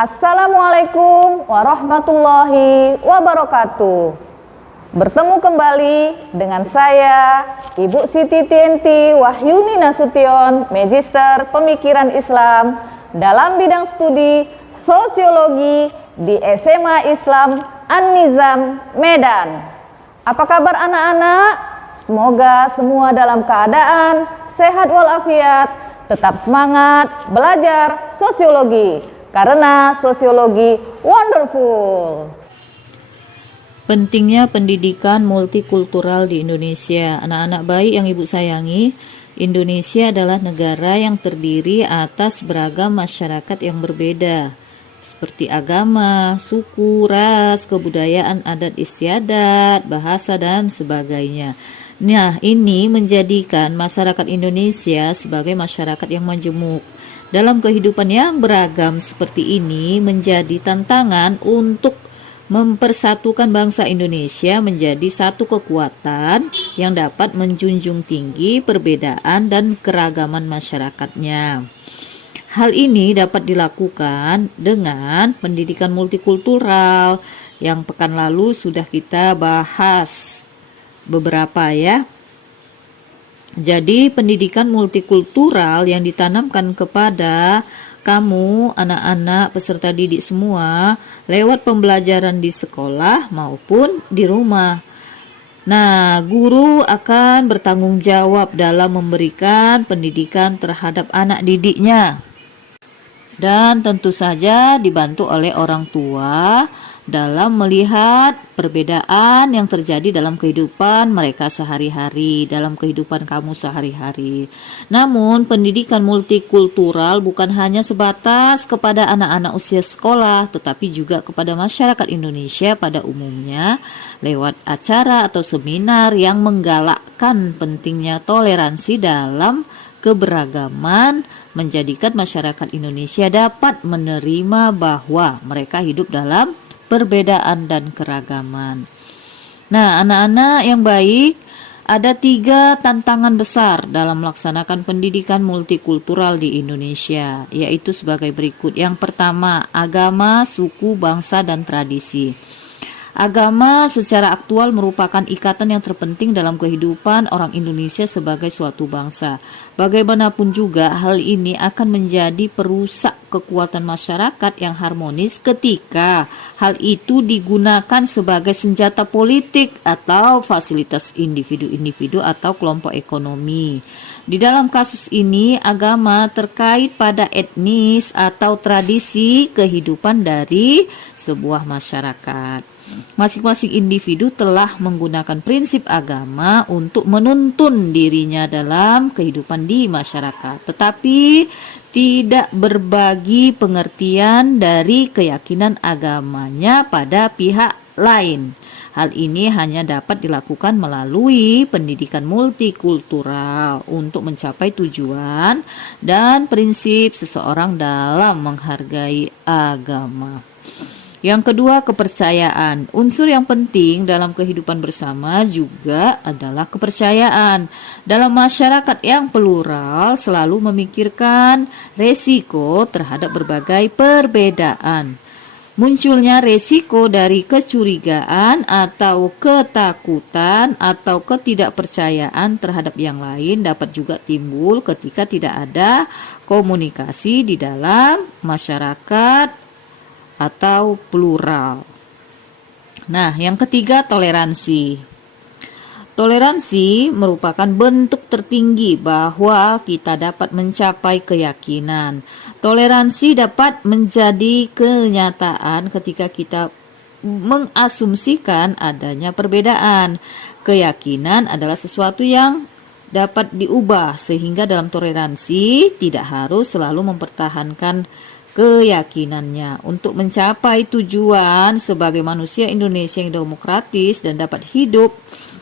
Assalamualaikum warahmatullahi wabarakatuh. Bertemu kembali dengan saya, Ibu Siti Tienti Wahyuni Nasution, Magister Pemikiran Islam dalam bidang studi Sosiologi di SMA Islam An-Nizam, Medan. Apa kabar anak-anak? Semoga semua dalam keadaan sehat walafiat, tetap semangat belajar sosiologi. Karena sosiologi wonderful. Pentingnya pendidikan multikultural di Indonesia. Anak-anak baik yang Ibu sayangi, Indonesia adalah negara yang terdiri atas beragam masyarakat yang berbeda, seperti agama, suku, ras, kebudayaan, adat istiadat, bahasa, dan sebagainya. Nah, ini menjadikan masyarakat Indonesia sebagai masyarakat yang majemuk. Dalam kehidupan yang beragam seperti ini menjadi tantangan untuk mempersatukan bangsa Indonesia menjadi satu kekuatan yang dapat menjunjung tinggi perbedaan dan keragaman masyarakatnya. Hal ini dapat dilakukan dengan pendidikan multikultural yang pekan lalu sudah kita bahas beberapa ya. Jadi pendidikan multikultural yang ditanamkan kepada kamu, anak-anak peserta didik semua, lewat pembelajaran di sekolah maupun di rumah. Nah, guru akan bertanggung jawab dalam memberikan pendidikan terhadap anak didiknya. Dan tentu saja dibantu oleh orang tua dalam melihat perbedaan yang terjadi dalam kehidupan mereka sehari-hari, dalam kehidupan kamu sehari-hari. Namun, pendidikan multikultural bukan hanya sebatas kepada anak-anak usia sekolah, tetapi juga kepada masyarakat Indonesia pada umumnya lewat acara atau seminar yang menggalakkan pentingnya toleransi dalam keberagaman, menjadikan masyarakat Indonesia dapat menerima bahwa mereka hidup dalam perbedaan dan keragaman. Nah, anak-anak yang baik, ada 3 tantangan besar dalam melaksanakan pendidikan multikultural di Indonesia, yaitu sebagai berikut. Yang pertama, agama, suku, bangsa, dan tradisi. Agama secara aktual merupakan ikatan yang terpenting dalam kehidupan orang Indonesia sebagai suatu bangsa. Bagaimanapun juga hal ini akan menjadi perusak kekuatan masyarakat yang harmonis ketika hal itu digunakan sebagai senjata politik atau fasilitas individu-individu atau kelompok ekonomi. Di dalam kasus ini, agama terkait pada etnis atau tradisi kehidupan dari sebuah masyarakat. Masing-masing individu telah menggunakan prinsip agama untuk menuntun dirinya dalam kehidupan di masyarakat, tetapi tidak berbagi pengertian dari keyakinan agamanya pada pihak lain. Hal ini hanya dapat dilakukan melalui pendidikan multikultural untuk mencapai tujuan dan prinsip seseorang dalam menghargai agama. Yang kedua, kepercayaan. Unsur yang penting dalam kehidupan bersama juga adalah kepercayaan. Dalam masyarakat yang plural selalu memikirkan resiko terhadap berbagai perbedaan. Munculnya resiko dari kecurigaan atau ketakutan atau ketidakpercayaan terhadap yang lain dapat juga timbul ketika tidak ada komunikasi di dalam masyarakat atau plural. Nah, yang ketiga, toleransi. Toleransi merupakan bentuk tertinggi bahwa kita dapat mencapai keyakinan. Toleransi dapat menjadi kenyataan ketika kita mengasumsikan adanya perbedaan. Keyakinan adalah sesuatu yang dapat diubah, sehingga dalam toleransi tidak harus selalu mempertahankan keyakinannya. Untuk mencapai tujuan sebagai manusia Indonesia yang demokratis dan dapat hidup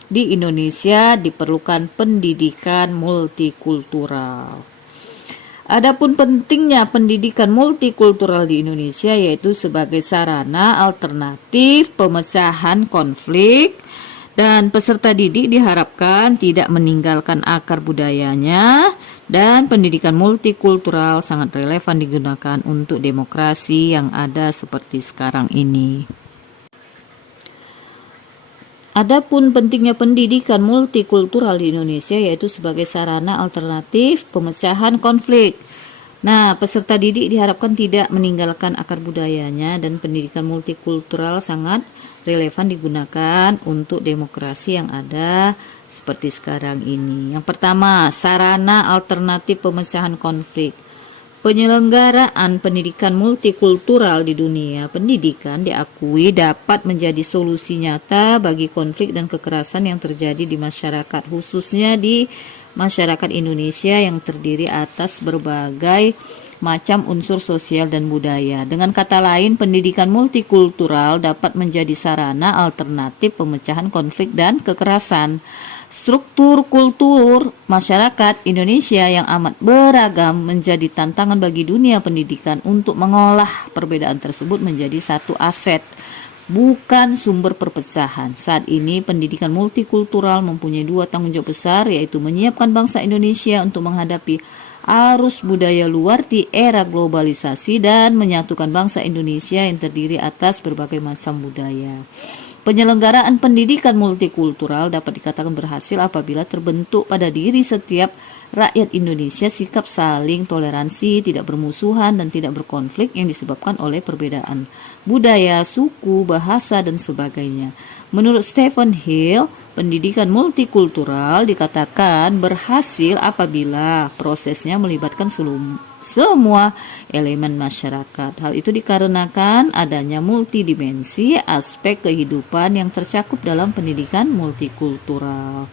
di Indonesia diperlukan pendidikan multikultural. Adapun pentingnya pendidikan multikultural di Indonesia yaitu sebagai sarana alternatif pemecahan konflik, dan peserta didik diharapkan tidak meninggalkan akar budayanya Dan pendidikan multikultural sangat relevan digunakan untuk demokrasi yang ada seperti sekarang ini. Adapun pentingnya pendidikan multikultural di Indonesia yaitu sebagai sarana alternatif pemecahan konflik. Nah, peserta didik diharapkan tidak meninggalkan akar budayanya dan pendidikan multikultural sangat relevan digunakan untuk demokrasi yang ada seperti sekarang ini. Yang pertama, sarana alternatif pemecahan konflik. Penyelenggaraan pendidikan multikultural di dunia pendidikan diakui dapat menjadi solusi nyata bagi konflik dan kekerasan yang terjadi di masyarakat, khususnya di masyarakat Indonesia yang terdiri atas berbagai macam unsur sosial dan budaya. Dengan kata lain, pendidikan multikultural dapat menjadi sarana alternatif pemecahan konflik dan kekerasan. Struktur kultur masyarakat Indonesia yang amat beragam menjadi tantangan bagi dunia pendidikan untuk mengolah perbedaan tersebut menjadi satu aset, bukan sumber perpecahan. Saat ini pendidikan multikultural mempunyai dua tanggung jawab besar, yaitu menyiapkan bangsa Indonesia untuk menghadapi arus budaya luar di era globalisasi dan menyatukan bangsa Indonesia yang terdiri atas berbagai macam budaya. Penyelenggaraan pendidikan multikultural dapat dikatakan berhasil apabila terbentuk pada diri setiap rakyat Indonesia sikap saling toleransi, tidak bermusuhan, dan tidak berkonflik yang disebabkan oleh perbedaan budaya, suku, bahasa, dan sebagainya. Menurut Stephen Hill, pendidikan multikultural dikatakan berhasil apabila prosesnya melibatkan semua elemen masyarakat. Hal itu dikarenakan adanya multidimensi aspek kehidupan yang tercakup dalam pendidikan multikultural.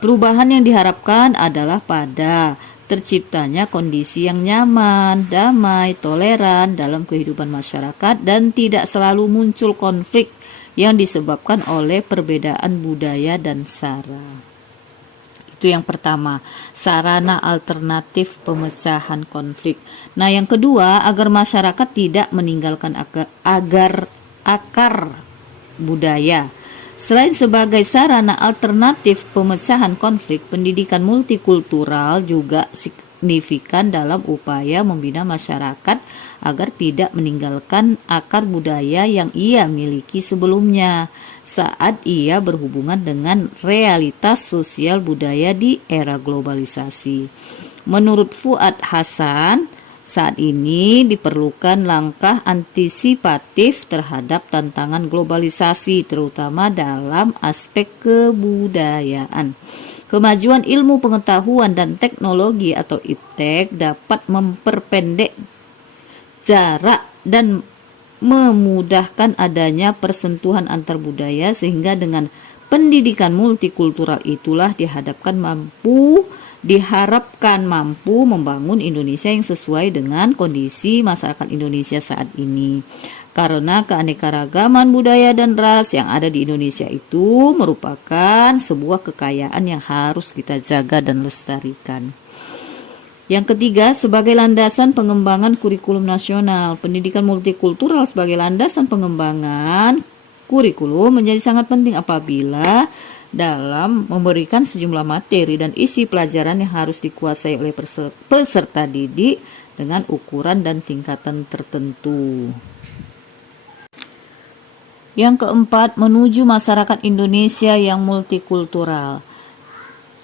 Perubahan yang diharapkan adalah pada terciptanya kondisi yang nyaman, damai, toleran dalam kehidupan masyarakat dan tidak selalu muncul konflik yang disebabkan oleh perbedaan budaya dan sara. Itu yang pertama, sarana alternatif pemecahan konflik. Nah, yang kedua, agar masyarakat tidak meninggalkan akar budaya. Selain sebagai sarana alternatif pemecahan konflik, pendidikan multikultural juga signifikan dalam upaya membina masyarakat agar tidak meninggalkan akar budaya yang ia miliki sebelumnya saat ia berhubungan dengan realitas sosial budaya di era globalisasi. Menurut Fuad Hasan, saat ini diperlukan langkah antisipatif terhadap tantangan globalisasi, terutama dalam aspek kebudayaan. Kemajuan ilmu pengetahuan dan teknologi atau IPTEK dapat memperpendek jarak dan memudahkan adanya persentuhan antar budaya, sehingga dengan pendidikan multikultural itulah diharapkan mampu membangun Indonesia yang sesuai dengan kondisi masyarakat Indonesia saat ini. Karena keanekaragaman budaya dan ras yang ada di Indonesia itu merupakan sebuah kekayaan yang harus kita jaga dan lestarikan. Yang ketiga, sebagai landasan pengembangan kurikulum nasional, pendidikan multikultural sebagai landasan pengembangan kurikulum menjadi sangat penting apabila dalam memberikan sejumlah materi dan isi pelajaran yang harus dikuasai oleh peserta didik dengan ukuran dan tingkatan tertentu. Yang keempat, menuju masyarakat Indonesia yang multikultural.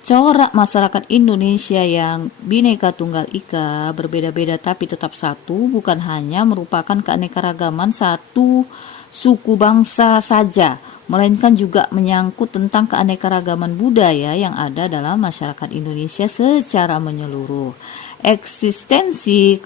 Corak masyarakat Indonesia yang Bhinneka Tunggal Ika, berbeda-beda tapi tetap satu, bukan hanya merupakan keanekaragaman satu suku bangsa saja, melainkan juga menyangkut tentang keanekaragaman budaya yang ada dalam masyarakat Indonesia secara menyeluruh. Eksistensi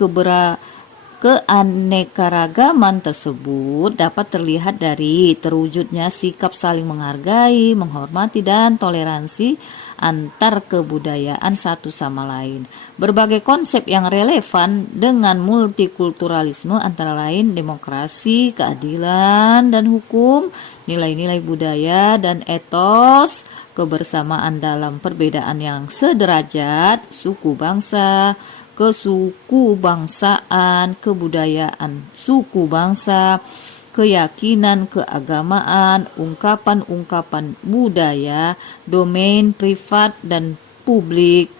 keanekaragaman tersebut dapat terlihat dari terwujudnya sikap saling menghargai, menghormati, dan toleransi antar kebudayaan satu sama lain. Berbagai konsep yang relevan dengan multikulturalisme antara lain demokrasi, keadilan, dan hukum, nilai-nilai budaya dan etos, kebersamaan dalam perbedaan yang sederajat, suku bangsa, kesuku bangsaan, kebudayaan suku bangsa, keyakinan keagamaan, ungkapan-ungkapan budaya, domain privat dan publik,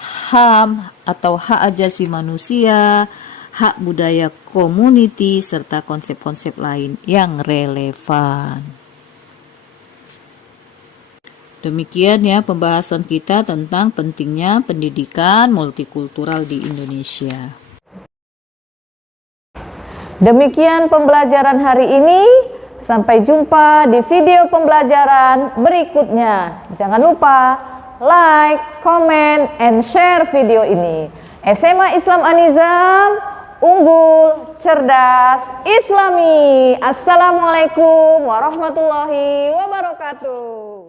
HAM atau hak asasi manusia, hak budaya community, serta konsep-konsep lain yang relevan. Demikian ya pembahasan kita tentang pentingnya pendidikan multikultural di Indonesia. Demikian pembelajaran hari ini. Sampai jumpa di video pembelajaran berikutnya. Jangan lupa like, comment, and share video ini. SMA Islam An-Nizam, unggul, cerdas, Islami. Assalamualaikum warahmatullahi wabarakatuh.